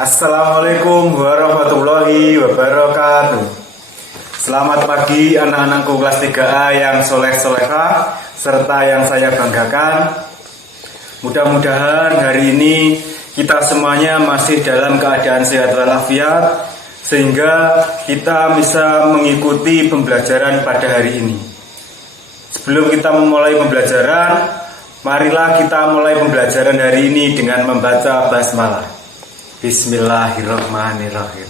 Assalamualaikum warahmatullahi wabarakatuh. Selamat pagi anak-anakku kelas 3A yang soleh-solehah serta yang saya banggakan. Mudah-mudahan hari ini kita semuanya masih dalam keadaan sehat walafiat sehingga kita bisa mengikuti pembelajaran pada hari ini. Sebelum kita memulai pembelajaran, marilah kita mulai pembelajaran hari ini dengan membaca basmalah. Bismillahirrahmanirrahim.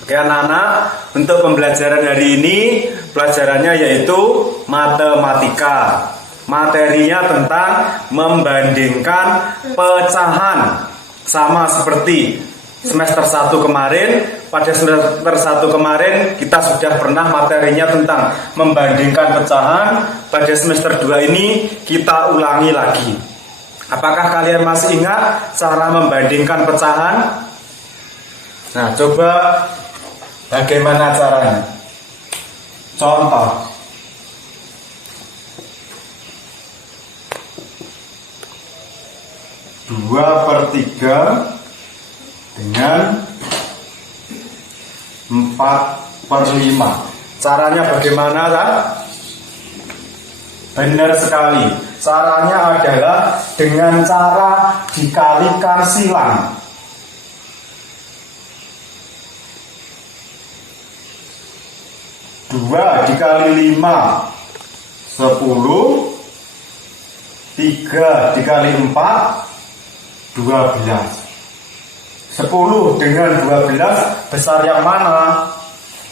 Oke anak-anak, untuk pembelajaran hari ini pelajarannya yaitu matematika. Materinya tentang membandingkan pecahan. Sama seperti semester 1 kemarin. Pada semester 1 kemarin kita sudah pernah materinya tentang membandingkan pecahan. Pada semester 2 ini kita ulangi lagi. Apakah kalian masih ingat cara membandingkan pecahan? Nah, coba bagaimana caranya? Contoh. Dua per 3 dengan 4/5. Caranya bagaimana, tak? Benar sekali. Caranya adalah dengan cara dikalikan silang. Dua dikali 5 10. 3 dikali 4 12. 10 dengan 12 besar yang mana?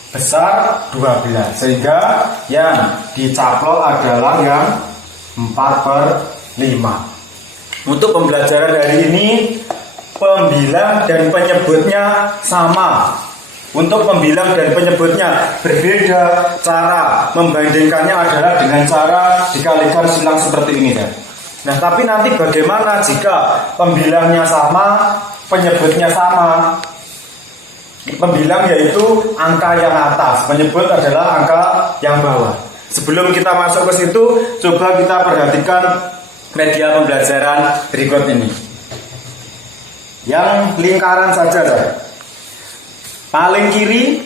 Besar 12. Sehingga yang dicaplok adalah yang 4/5. Untuk pembelajaran hari ini pembilang dan penyebutnya sama. Untuk pembilang dan penyebutnya berbeda. Cara membandingkannya adalah dengan cara dikalikan silang seperti ini kan. Nah, tapi nanti bagaimana jika pembilangnya sama, penyebutnya sama? Pembilang yaitu angka yang atas, penyebut adalah angka yang bawah. Sebelum kita masuk ke situ, coba kita perhatikan media pembelajaran berikut ini. Yang lingkaran saja. Paling kiri,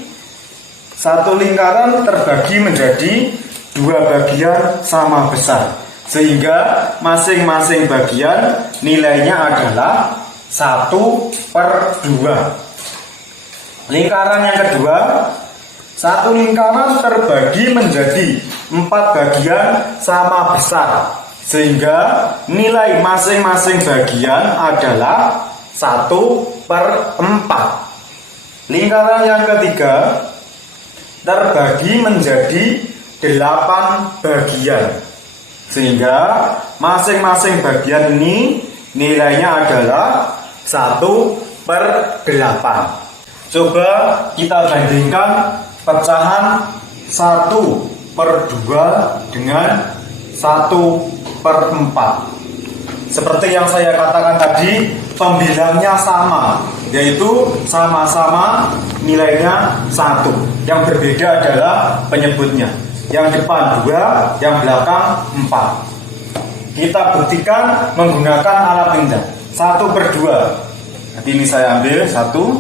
satu lingkaran terbagi menjadi 2 bagian sama besar. Sehingga masing-masing bagian nilainya adalah 1/2. Lingkaran yang kedua, satu lingkaran terbagi menjadi 4 bagian sama besar. Sehingga nilai masing-masing bagian adalah 1/4. Lingkaran yang ketiga terbagi menjadi 8 bagian. Sehingga masing-masing bagian ini nilainya adalah 1/8. Coba kita bandingkan pecahan 1/2 dengan 1/4. Seperti yang saya katakan tadi, pembilangnya sama, yaitu sama-sama nilainya 1. Yang berbeda adalah penyebutnya. Yang depan 2, yang belakang 4. Kita buktikan menggunakan alat tinja. 1/2. Nanti ini saya ambil 1.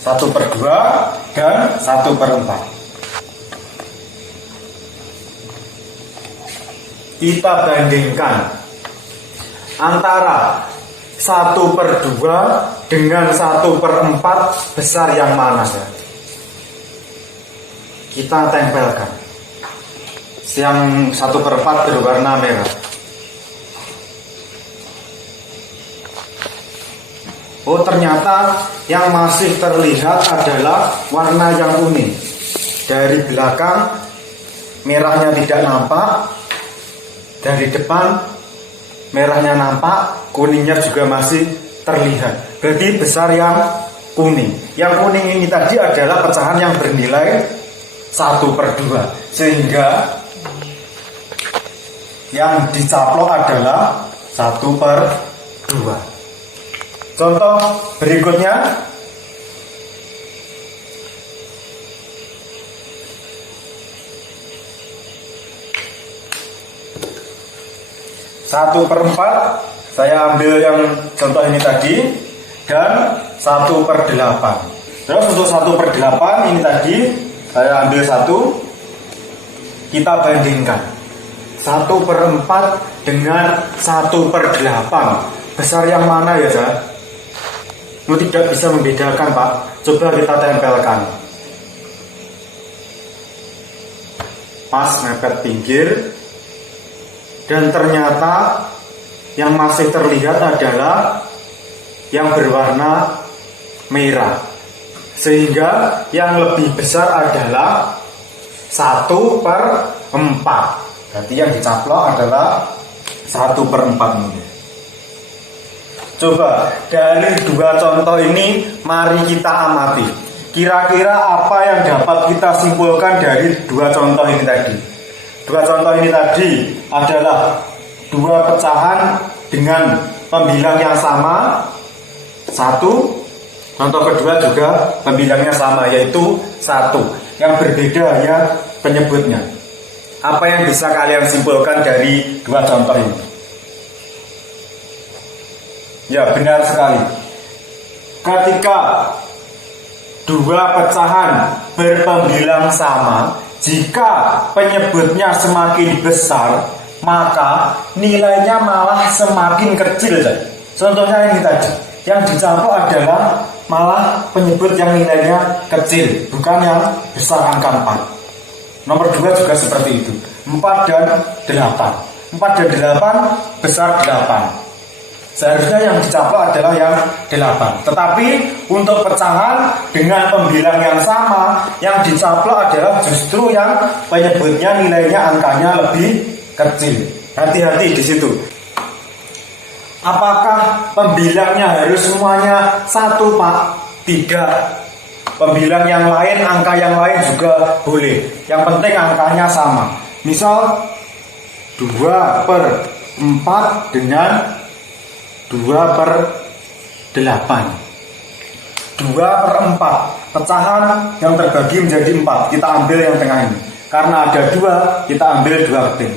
1/2 dan 1/4. Kita bandingkan antara 1/2 dengan 1/4 besar yang mana ya? Kita tempelkan. Yang 1/4 berwarna merah. Oh, ternyata yang masih terlihat adalah warna yang kuning. Dari belakang merahnya tidak nampak. Dari depan merahnya nampak, kuningnya juga masih terlihat. Berarti besar yang kuning. Yang kuning ini tadi adalah pecahan yang bernilai 1/2. Sehingga yang dicaplok adalah 1/2. Contoh berikutnya, 1/4 saya ambil yang contoh ini tadi, dan 1/8. Terus untuk 1/8 ini tadi saya ambil 1, kita bandingkan 1/4 dengan 1/8. Besar yang mana ya, Sa? Tidak bisa membedakan, Pak. Coba kita tempelkan. Pas mepet pinggir, dan ternyata yang masih terlihat adalah yang berwarna merah, sehingga yang lebih besar adalah 1/4. Berarti yang dicaplok adalah 1/4 ini. Coba dari dua contoh ini, mari kita amati. Kira-kira apa yang dapat kita simpulkan dari dua contoh ini tadi? Dua contoh ini tadi adalah dua pecahan dengan pembilang yang sama. Satu, contoh kedua juga pembilangnya sama, yaitu 1. Yang berbeda ya penyebutnya. Apa yang bisa kalian simpulkan dari dua contoh ini? Ya, benar sekali. Ketika dua pecahan berpembilang sama, jika penyebutnya semakin besar, maka nilainya malah semakin kecil. Contohnya ini tadi, yang dicampur adalah malah penyebut yang nilainya kecil, bukan yang besar angka 4. Nomor 2 juga seperti itu, 4 dan 8. 4 dan 8 besar 8. Seharusnya yang dicaplok adalah yang 8. Tetapi untuk pecahan dengan pembilang yang sama, yang dicaplok adalah justru yang penyebutnya nilainya angkanya lebih kecil. Hati-hati di situ. Apakah pembilangnya harus semuanya 1, Pak? Tidak. Pembilang yang lain, angka yang lain juga boleh. Yang penting angkanya sama. Misal 2/4 dengan 2/8. 2/4 pecahan yang terbagi menjadi 4. Kita ambil yang tengah ini. Karena ada 2, kita ambil 2 keting.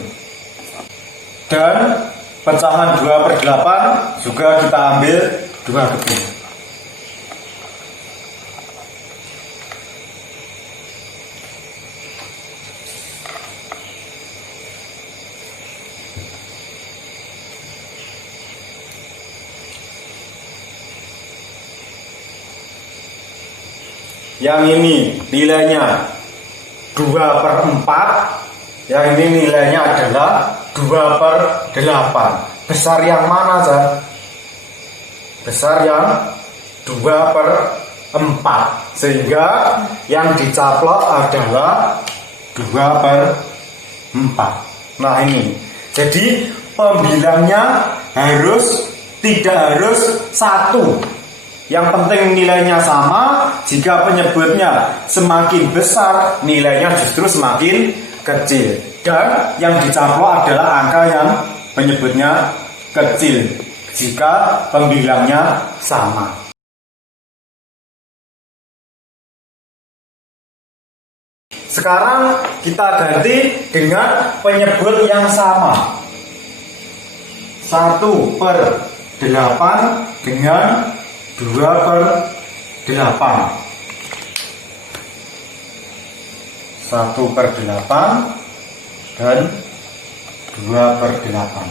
Dan pecahan 2/8 juga kita ambil 2 keting. Yang ini nilainya 2/4, yang ini nilainya adalah 2/8. Besar yang mana, Zah? Besar yang 2/4, sehingga yang dicaplok adalah 2/4. Nah ini, jadi pembilangnya tidak harus 1. Yang penting nilainya sama. Jika penyebutnya semakin besar, nilainya justru semakin kecil. Dan yang dicaplok adalah angka yang penyebutnya kecil jika pembilangnya sama. Sekarang kita ganti dengan penyebut yang sama. 1/8 dengan 2/8. 1/8 dan 2/8.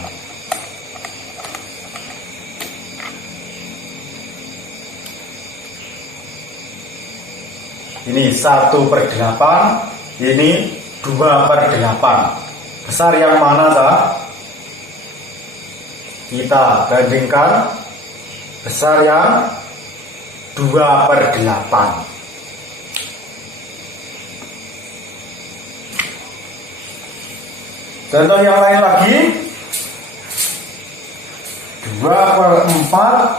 Ini 1/8, ini 2/8. Besar yang mana, Zah? Kita bandingkan. Besar yang 2/8. Contoh yang lain lagi, 2/4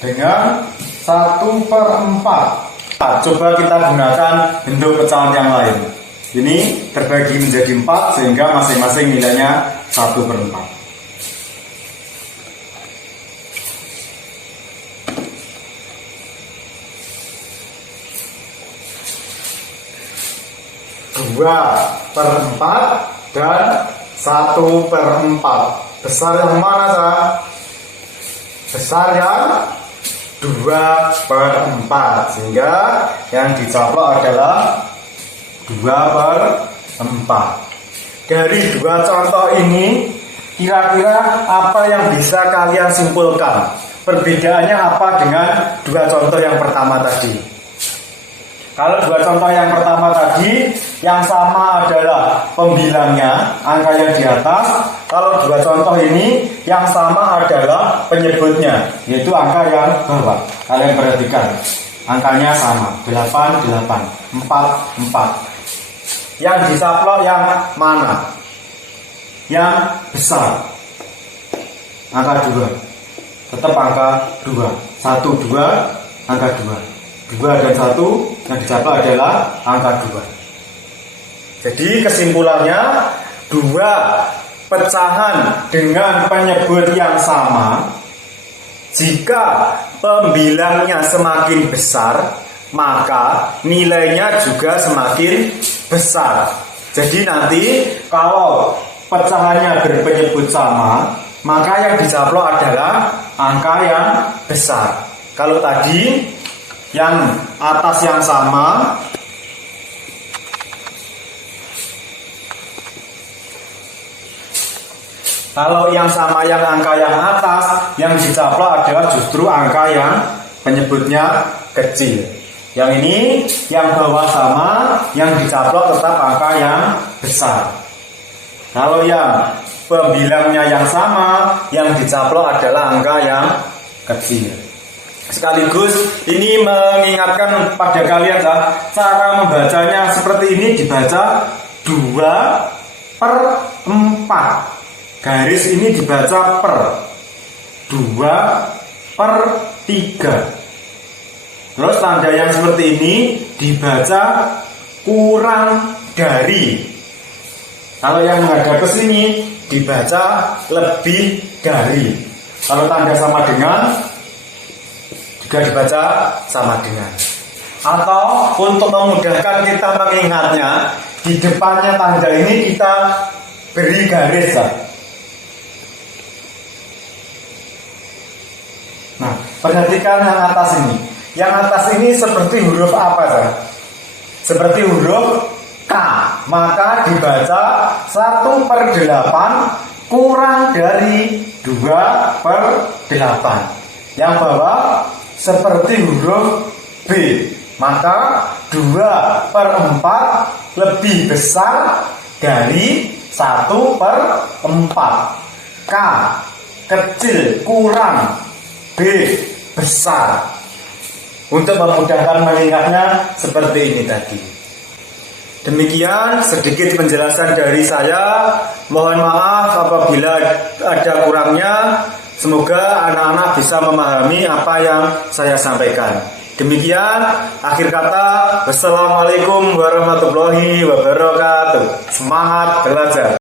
dengan 1/4. Coba kita gunakan bentuk pecahan yang lain. Ini terbagi menjadi 4 sehingga masing-masing nilainya 1/4. Dua per 4 dan 1/4. besar yang mana, Sa? Besar yang 2/4, sehingga yang dicaplok adalah 2/4. Dari dua contoh ini, kira-kira apa yang bisa kalian simpulkan? Perbedaannya apa dengan dua contoh yang pertama tadi? Kalau dua contoh yang pertama tadi, yang sama adalah pembilangnya, angka yang di atas. Kalau dua contoh ini, yang sama adalah penyebutnya, yaitu angka yang bawah. Kalian perhatikan, angkanya sama, 8, 8, 4, 4. Yang dicaplok yang mana? Yang besar, angka 2. Tetap angka 2. 1, 2, angka 2. 2 dan 1 yang dicaplok adalah angka 2. Jadi kesimpulannya, dua pecahan dengan penyebut yang sama, jika pembilangnya semakin besar, maka nilainya juga semakin besar. Jadi nanti kalau pecahannya berpenyebut sama, maka yang dicaplok adalah angka yang besar. Kalau tadi yang atas yang sama, kalau yang sama yang angka yang atas, yang dicaplok adalah justru angka yang penyebutnya kecil. Yang ini yang bawah sama, yang dicaplok tetap angka yang besar. Kalau yang pembilangnya yang sama, yang dicaplok adalah angka yang kecil. Sekaligus ini mengingatkan pada kalian, cara membacanya seperti ini, dibaca 2/4. Garis ini dibaca per, 2/3. Terus tanda yang seperti ini dibaca kurang dari. Kalau yang menghadap ke sini dibaca lebih dari. Kalau tanda sama dengan juga dibaca sama dengan. Atau untuk memudahkan kita mengingatnya, di depannya tanda ini kita beri garis. Nah, perhatikan yang atas ini. Yang atas ini seperti huruf apa, seperti huruf K. Maka dibaca 1/8 kurang dari 2/8. Yang bawah seperti huruf B. Maka 2/4 lebih besar dari 1/4. K kecil kurang, B besar. Untuk memudahkan mengingatnya seperti ini tadi. Demikian sedikit penjelasan dari saya. Mohon maaf apabila ada kurangnya. Semoga anak-anak bisa memahami apa yang saya sampaikan. Demikian akhir kata. Wassalamualaikum warahmatullahi wabarakatuh. Semangat belajar.